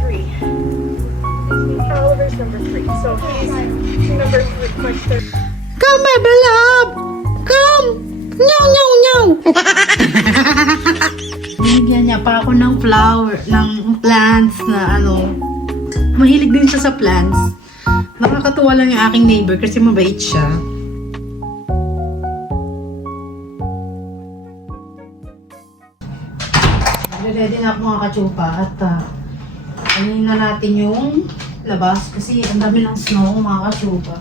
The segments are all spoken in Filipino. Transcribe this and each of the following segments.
3. Oliver's number 3. So he's 2 numbers requested. Come, baby love! Come! Nyaw, nyaw, nyaw! Binigyan niya pa ako ng flower, ng plants na ano. Mahilig din siya sa plants. Nakakatuwa lang yung aking neighbor kasi mabait siya. Ready na ako mga kachupa at anin na natin yung labas kasi ang dami ng snow mga kachupa.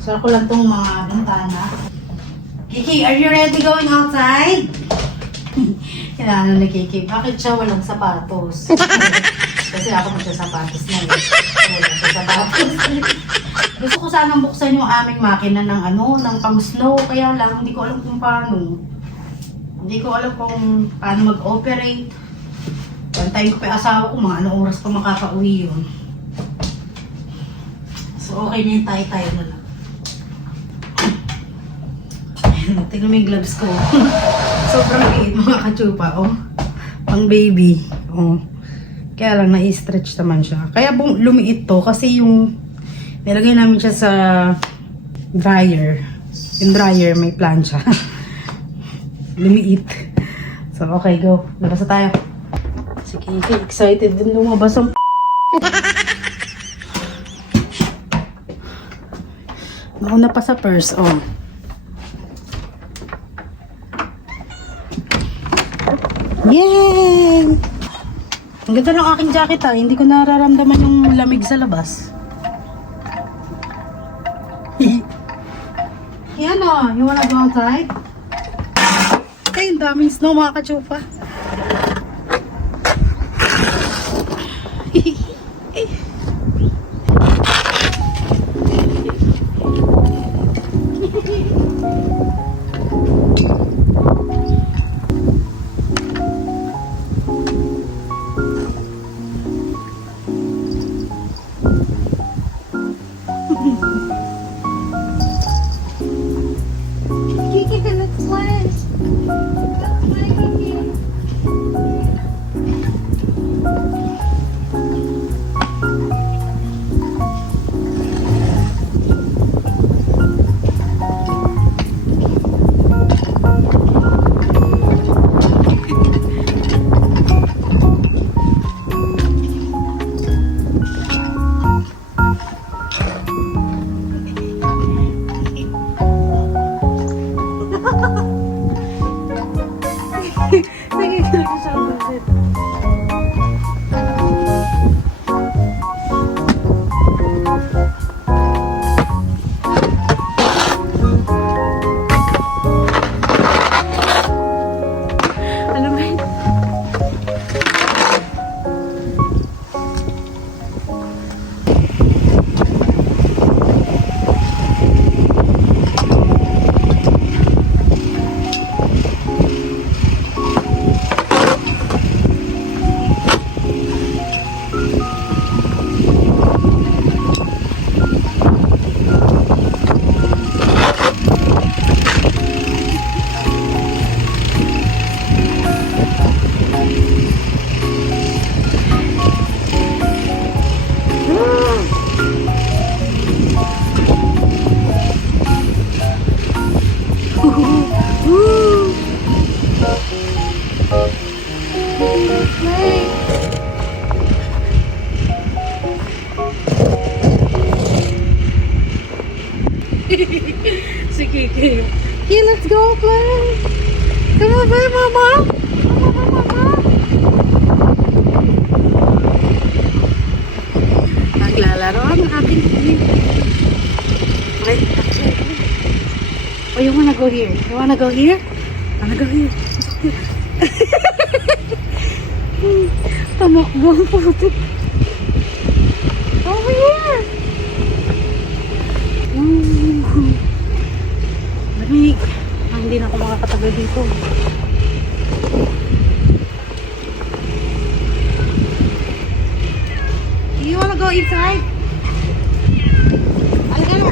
Sara ko lang tong mga bintana. Kiki, are you ready going outside? Kailangan na Kiki. Bakit siya walang sapatos? Kasi ako magsasapatos na yun. Walang sapatos. Gusto ko sanang buksan yung aming makina ng ng pang-snow. Kaya lang, hindi ko alam kung paano. Hindi ko alam kung paano mag-operate. Bantayin ko pa yung asawa ko, mga anong oras pa makaka-uwi yun. So, okay na yung tayo-tayo na lang. Tingnan mo yung gloves ko. Sobrang liit mga kachupa, oh. Pang baby, oh. Kaya lang, na-stretch naman siya. Kaya lumiit to kasi yung nilagay namin siya sa dryer. Yung dryer, may plancha. Lumiit. So, okay, go. Labas na tayo. Sige, excited din lumabas ang nauna pa sa purse, oh. Yay! Ang ganda ng aking jacket, ha. Hindi ko nararamdaman yung lamig sa labas. Yan, oh. You wanna go outside? Ay, ang daming snow mga kachupa. Sige, okay, let's go play. Come on, play, mama. Mama. Naglalaro ang aking team. Okay, oh, you wanna go here? You wanna go here? Wanna go here? Tamakbo ang puto. Over here. Lamig. Hindi na ako makakatagal dito. You wanna go inside? Halika na.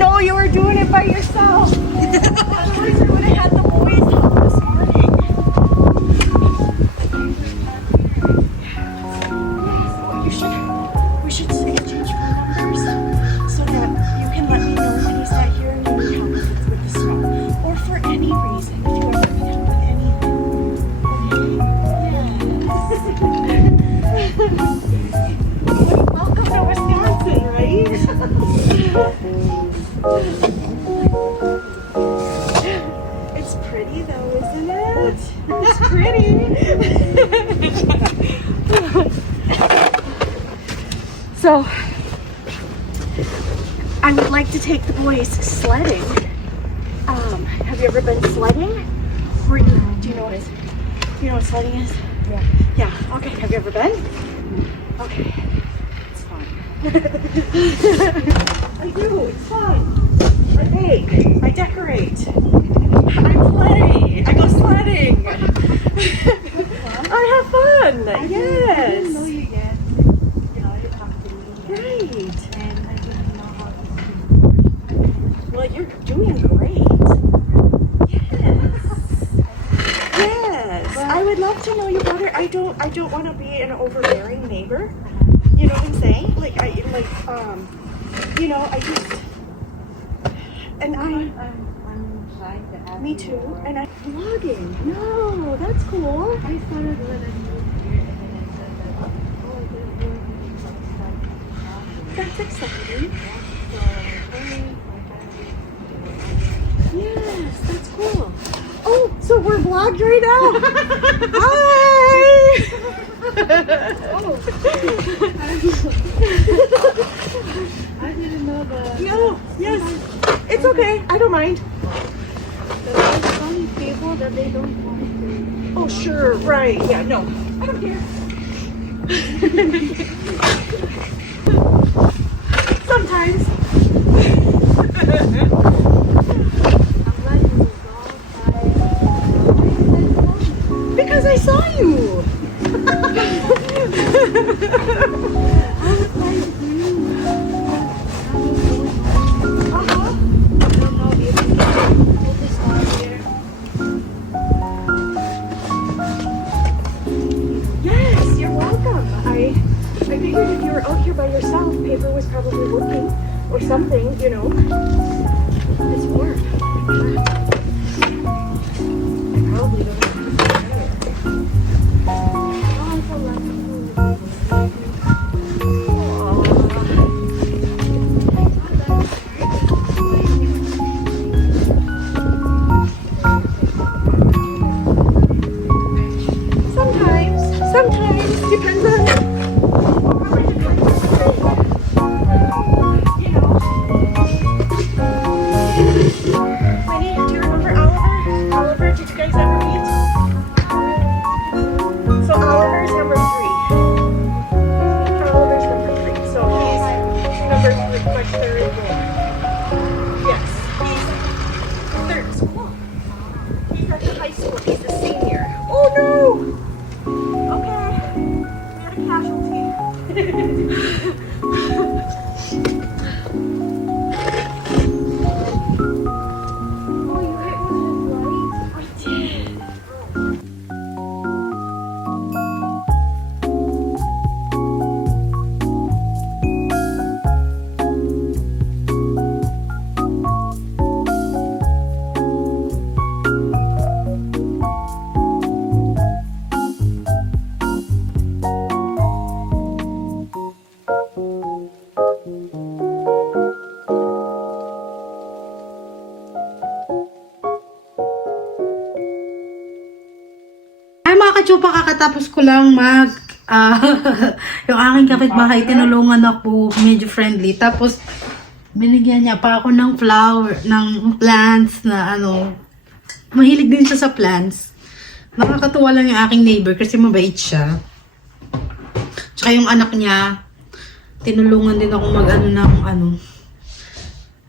know you were doing it by yourself. Otherwise, we would have had the boys help this morning. We should exchange phone numbers so that you can let me know when he's not here and you need help with the snow. Or for any reason, if you ever need help with anything. Yes. Welcome to Wisconsin, right? It's pretty though, isn't it? It's pretty. So, I would like to take the boys sledding. Have you ever been sledding? Do you know what sledding is? Yeah. Yeah. Okay. Have you ever been? Okay. It's fun. I do. It's fun. I bake. I decorate. I play. I go sledding. I have fun. Yes. you get, you have to Right. and I didn't know how to Well, you're doing great. Yes. Yes. I would love to know you better. I don't want to be an overbearing neighbor. You know what I'm saying? I just and I'm shy to ask. me too. And I'm vlogging. No, that's cool. I started when I moved here and then I said that, oh, I didn't do anything outside. That's exciting. Yes, that's cool. Oh, so we're vlogged right now. Hi. I didn't know that. No, yes, it's okay. I don't mind. There's some people that they don't want to. Oh, sure, right. Yeah, no, I don't care. Sometimes. I'm glad you go outside. Because I saw you. Uh-huh. Yes, you're welcome. I figured if you were out here by yourself, paper was probably working or something, It's warm. I probably don't have Sometimes, depends on how much it comes Winnie, do you remember Oliver? Oliver, did you guys ever meet? So Oliver's number 3. Oliver's number 3. So he's my third boy. Yes, he's third school. He's at the high school. He's the senior. Oh no! Okay, we had a casualty. Oh, you hit one of his lights? I did. Ay mga kachupa, kakatapos ko lang yung aking kapitbahay, tinulungan ako, medyo friendly. Tapos, binigyan niya pa ako ng flower, ng plants na mahilig din siya sa plants. Nakakatuwa lang yung aking neighbor kasi mabait siya. Tsaka yung anak niya, tinulungan din ako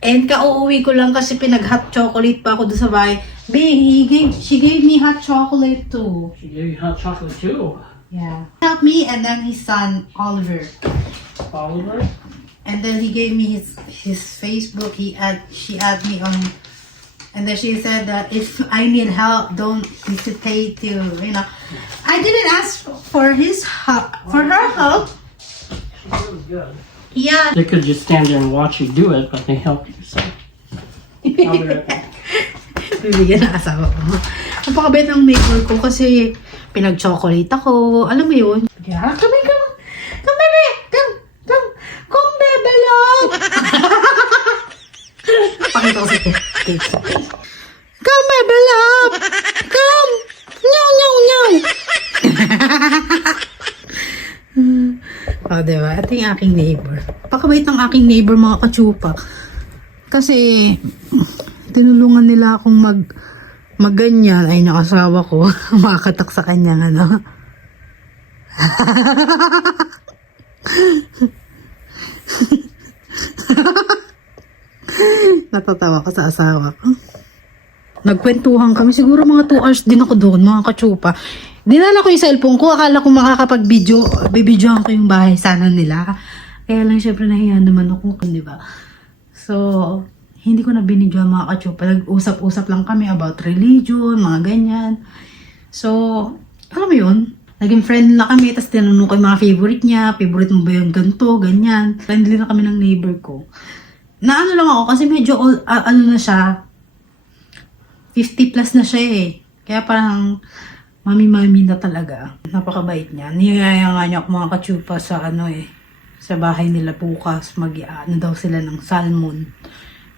And kauuwi ko lang kasi pinag-hot chocolate pa ako doon sa bahay. She gave me hot chocolate too. She gave you hot chocolate too. Yeah. Help me and then his son, Oliver. Oliver? And then he gave me his Facebook. She added me on, and then she said that if I need help, don't hesitate to, you know. I didn't ask for his help, for her help. She feels good. Yeah. They could just stand there and watch you do it, but they help you. So I'll be right back. Bibigyan ng asawa ko. Napakabait ng neighbor ko kasi pinag-chocolate ako. Alam mo yun? Yeah, come, baby! Come, baby, love! Pakita ko si Kate. Come, baby, love! Come! Nyaw! Oh, diba? Ito yung aking neighbor. Pakabait ng aking neighbor, mga kachupa. Kasi, tinulungan nila akong magganyan. Ay, yung asawa ko. Makakatak sa kanyang ano. Natatawa ko sa asawa ko. Nagkwentuhan kami. Siguro mga 2 hours din ako doon, mga kachupa. Dinala ko yung cellphone ko. Akala ko makakapag-video. Bibidyohan ko yung bahay sana nila. Kaya lang syempre nahiya naman ako. Di ba? So, hindi ko na binidyohan mga kachupa. Nag-usap-usap lang kami about religion, mga ganyan. So, alam mo yun? Naging friend na kami. Tapos tinanong ko yung mga favorite niya. Favorite mo ba yung ganito, ganyan. Friendly na kami ng neighbor ko. Na ano lang ako kasi medyo ano na siya. 50 plus na siya eh. Kaya parang mami-mami na talaga. Napakabait niya. Niyaya nga niya ako mga kachupa sa ano eh. Sa bahay nila bukas. Ano daw sila ng salmon.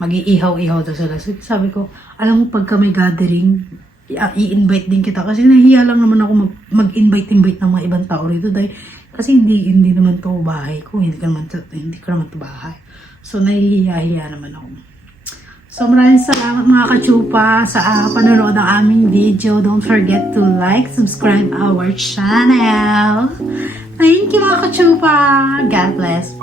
Mag-iihaw-ihaw daw sila. So, sabi ko, alam mo pagka may gathering, i-invite din kita. Kasi nahihiya lang naman ako mag-invite ng mga ibang tao rito. Dahil, kasi hindi naman to bahay ko. Hindi ko naman to bahay. So, nahihiya naman ako. So, maraming salamat mga kachupa sa panonood ng aming video. Don't forget to like, subscribe our channel. Thank you mga kachupa. God bless.